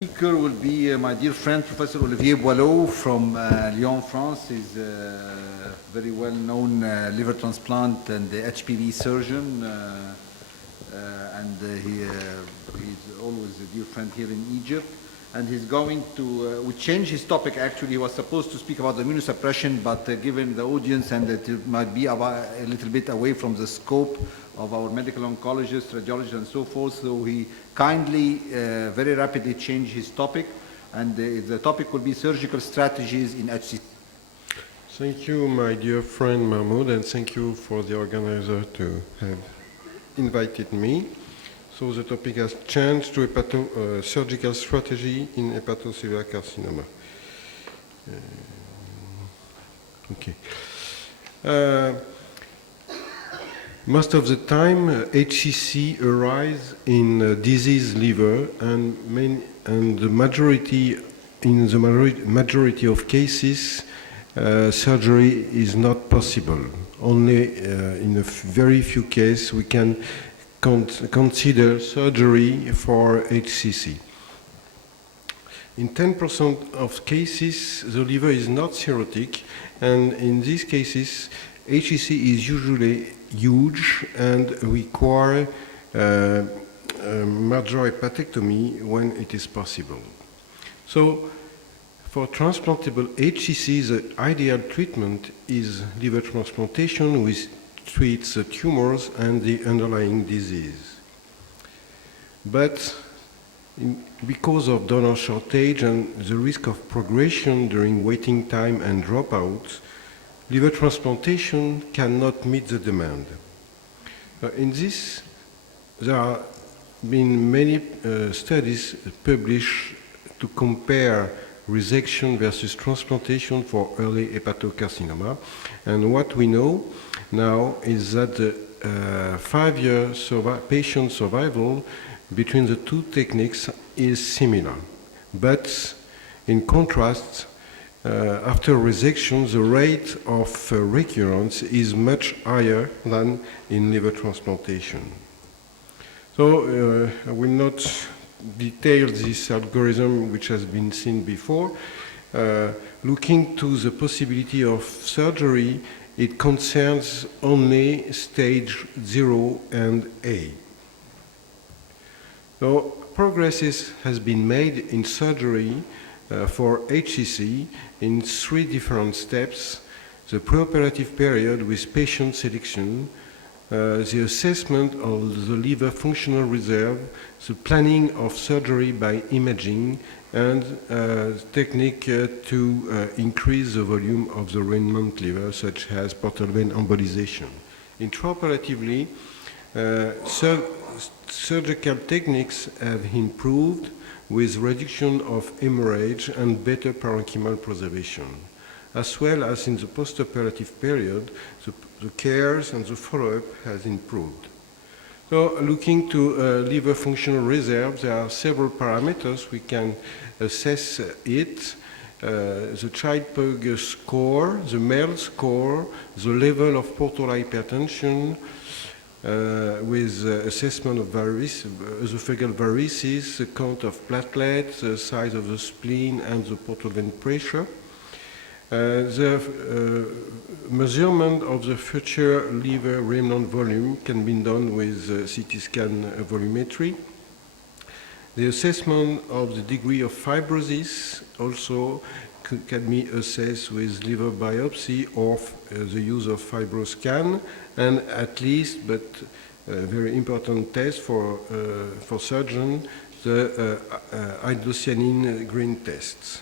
Speaker will be my dear friend, Professor Olivier Boillot from Lyon, France. He's a very well-known liver transplant and HPV surgeon, and he's always a dear friend here in Egypt. And he's going to, we changed his topic actually. He was supposed to speak about immunosuppression, but given the audience and that it might be a little bit away from the scope of our medical oncologists, radiologists, and so forth, so he kindly, very rapidly changed his topic, and the topic will be surgical strategies in HCC. Thank you, my dear friend Mahmoud, and thank you for the organizer to have invited me. So the topic has changed to surgical strategy in hepatocellular carcinoma. Most of the time, HCC arise in diseased liver, and the majority of cases, surgery is not possible. Only in a very few cases we can consider surgery for HCC. In 10% of cases, the liver is not cirrhotic, and in these cases, HCC is usually huge and require major hepatectomy when it is possible. So, for transplantable HCC, the ideal treatment is liver transplantation, which treats the tumors and the underlying disease. But because of donor shortage and the risk of progression during waiting time and dropout, liver transplantation cannot meet the demand. In this, there have been many studies published to compare resection versus transplantation for early hepatocarcinoma. And what we know now is that the 5-year patient survival between the two techniques is similar. But in contrast, after resection, the rate of recurrence is much higher than in liver transplantation. So I will not detail this algorithm which has been seen before. Looking to the possibility of surgery, it concerns only stage 0 and A. So progress has been made in surgery for HCC in 3 different steps: the preoperative period with patient selection, the assessment of the liver functional reserve, the planning of surgery by imaging, and technique to increase the volume of the remnant liver, such as portal vein embolization. Intraoperatively, surgical techniques have improved with reduction of hemorrhage and better parenchymal preservation. As well as in the postoperative period, the cares and the follow-up has improved. So looking to liver functional reserve, there are several parameters we can assess it. The child-pug score, the MEL score, the level of portal hypertension, with assessment of esophageal varices, the count of platelets, the size of the spleen, and the portal vein pressure. The measurement of the future liver remnant volume can be done with CT scan volumetry. The assessment of the degree of fibrosis also can be assessed with liver biopsy or the use of fibroscan, and at least, but a very important test for surgeons, the iodocyanine green tests.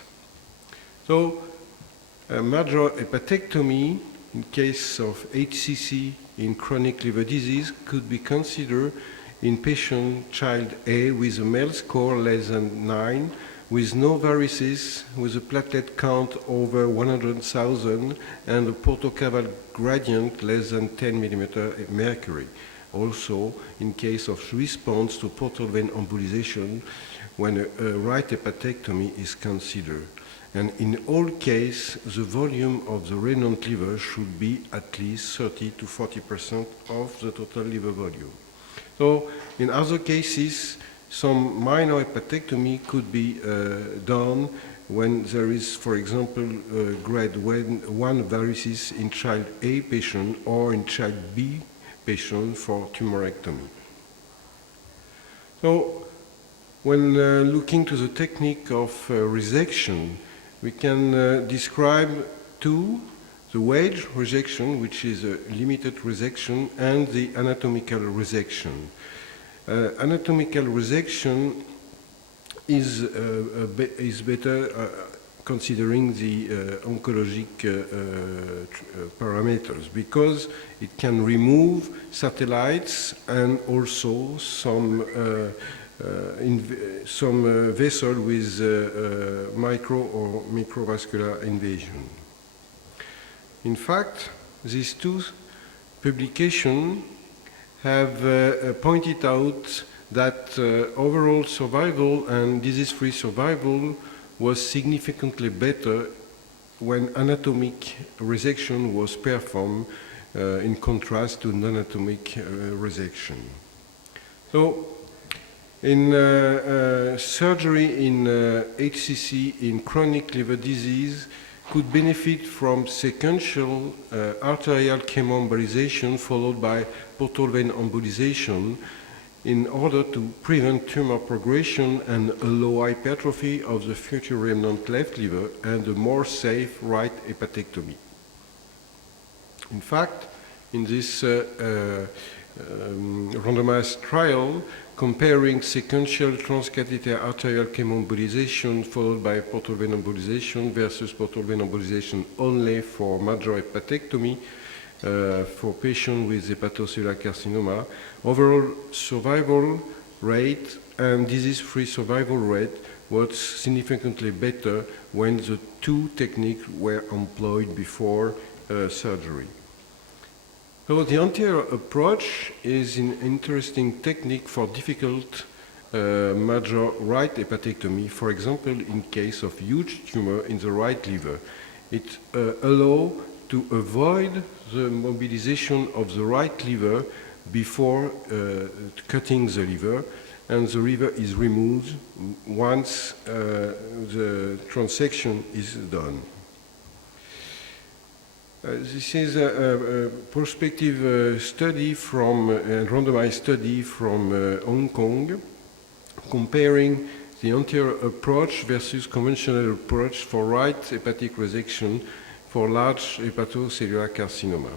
So, a major hepatectomy in case of HCC in chronic liver disease could be considered in patient child A with a MEL score less than 9, with no varices, with a platelet count over 100,000 and a portocaval gradient less than 10 mm mercury. Also, in case of response to portal vein embolization when a right hepatectomy is considered. And in all cases, the volume of the remnant liver should be at least 30 to 40% of the total liver volume. So in other cases, some minor hepatectomy could be done when there is, for example, grade 1 varices in child A patient or in child B patient for tumorectomy. So, when looking to the technique of resection, we can describe two: the wedge resection, which is a limited resection, and the anatomical resection. Anatomical resection is better considering the oncologic parameters, because it can remove satellites and also some vessel with micro or microvascular invasion. In fact, these two publications have pointed out that overall survival and disease-free survival was significantly better when anatomic resection was performed in contrast to non-anatomic resection. So, in surgery in HCC in chronic liver disease could benefit from sequential arterial chemoembolization followed by portal vein embolization in order to prevent tumor progression and allow hypertrophy of the future remnant left liver and a more safe right hepatectomy. In fact, in this randomized trial, comparing sequential transcatheter arterial chemoembolization followed by portal vein embolization versus portal vein embolization only for major hepatectomy for patients with hepatocellular carcinoma, overall survival rate and disease-free survival rate was significantly better when the two techniques were employed before surgery. So the anterior approach is an interesting technique for difficult major right hepatectomy, for example, in case of huge tumor in the right liver. It allows to avoid the mobilization of the right liver before cutting the liver, and the liver is removed once the transection is done. This is a prospective study from a randomized study from Hong Kong, comparing the anterior approach versus conventional approach for right hepatic resection for large hepatocellular carcinoma.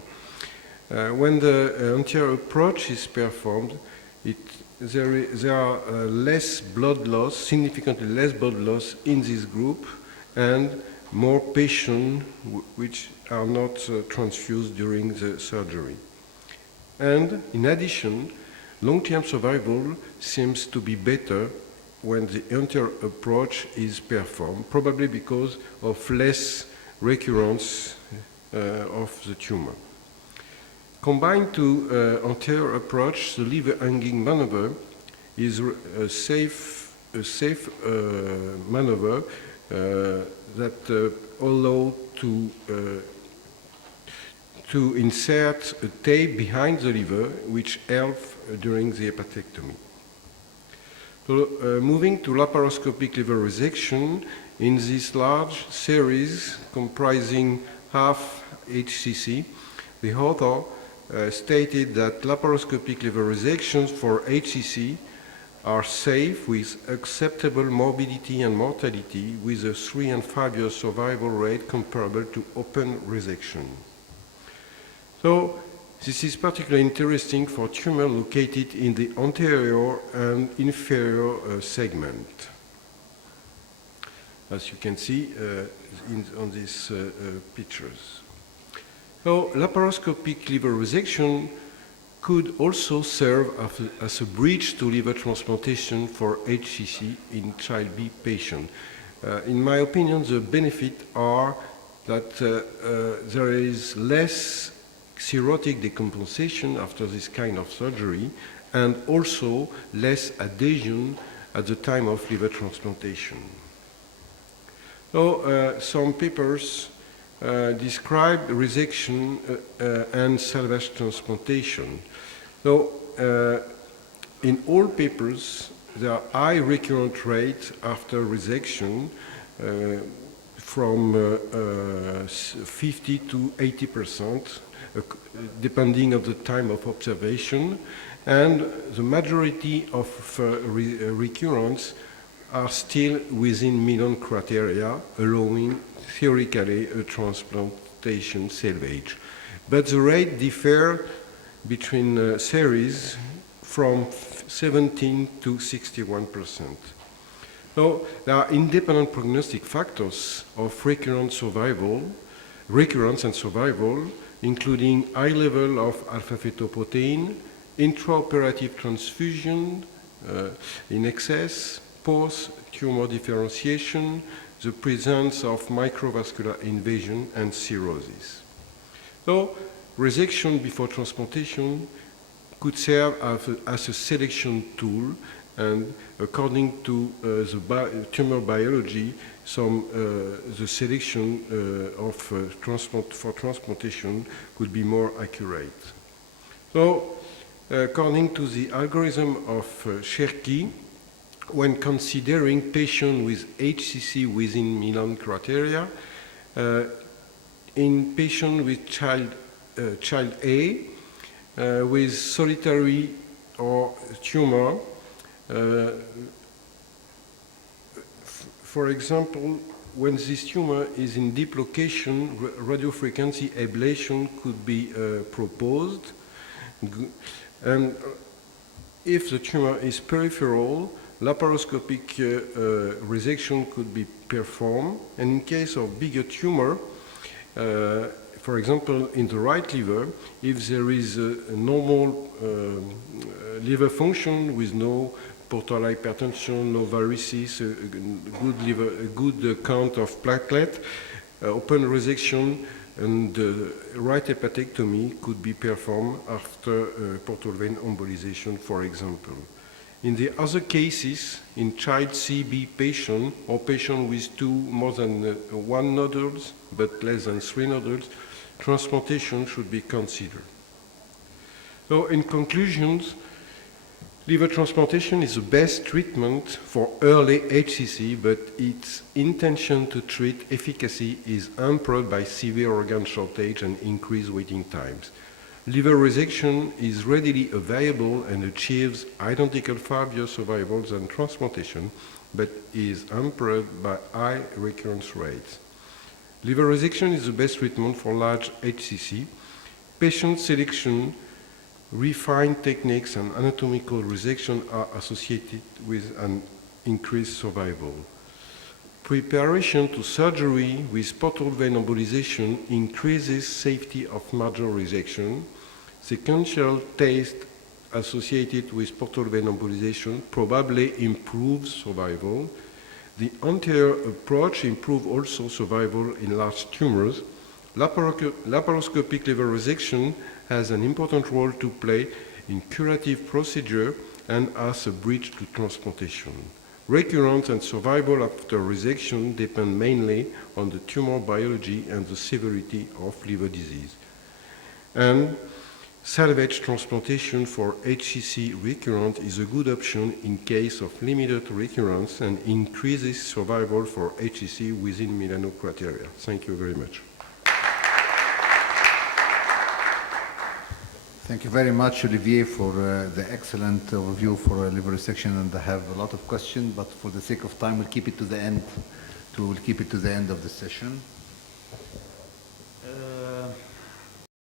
When the anterior approach is performed, there are less blood loss, significantly less blood loss in this group, and more patients which are not transfused during the surgery. And in addition, long-term survival seems to be better when the anterior approach is performed, probably because of less recurrence of the tumor. Combined to anterior approach, the liver hanging maneuver is a safe maneuver that allow to insert a tape behind the liver, which helps during the hepatectomy. So, moving to laparoscopic liver resection, in this large series comprising half HCC, the author stated that laparoscopic liver resections for HCC are safe with acceptable morbidity and mortality with a 3 and 5 year survival rate comparable to open resection. So this is particularly interesting for tumor located in the anterior and inferior segment, as you can see on these pictures. So laparoscopic liver resection could also serve as a bridge to liver transplantation for HCC in child B patient. In my opinion, the benefits are that there is less cirrhotic decompensation after this kind of surgery, and also less adhesion at the time of liver transplantation. So some papers describe resection and salvage transplantation. So in all papers, there are high recurrent rates after resection, from 50 to 80%, depending on the time of observation, and the majority of recurrence are still within Milan criteria, allowing theoretically a transplantation salvage. But the rate differ between series from 17 to 61%. So there are independent prognostic factors of recurrence and survival, including high level of alpha-fetoprotein, intraoperative transfusion in excess, post-tumor differentiation, the presence of microvascular invasion, and cirrhosis. So resection before transplantation could serve as a selection tool, and according to the tumor biology, the selection for transplantation could be more accurate. So, according to the algorithm of Cherki, when considering patients with HCC within Milan criteria, in patients with child A with solitary or tumor, for example, when this tumor is in deep location, radiofrequency ablation could be proposed. And if the tumor is peripheral, laparoscopic resection could be performed. And in case of bigger tumor, for example, in the right liver, if there is a normal liver function with no portal hypertension, no varices, a good count of platelet, open resection and right hepatectomy could be performed after portal vein embolization, for example. In the other cases, in child CB patient or patient with more than one nodules but less than 3 nodules, transplantation should be considered. So in conclusions, liver transplantation is the best treatment for early HCC, but its intention to treat efficacy is hampered by severe organ shortage and increased waiting times. Liver resection is readily available and achieves identical 5-year survival than transplantation, but is hampered by high recurrence rates. Liver resection is the best treatment for large HCC. Patient selection, refined techniques, and anatomical resection are associated with an increased survival. Preparation to surgery with portal vein embolization increases safety of marginal resection. Sequential test associated with portal vein embolization probably improves survival. The anterior approach improves also survival in large tumors. Laparoscopic liver resection has an important role to play in curative procedure and as a bridge to transplantation. Recurrence and survival after resection depend mainly on the tumor biology and the severity of liver disease. And salvage transplantation for HCC recurrent is a good option in case of limited recurrence and increases survival for HCC within Milano criteria. Thank you very much. Thank you very much, Olivier, for the excellent overview for liver resection, and I have a lot of questions, but for the sake of time, we'll keep it to the end. We'll keep it to the end of the session.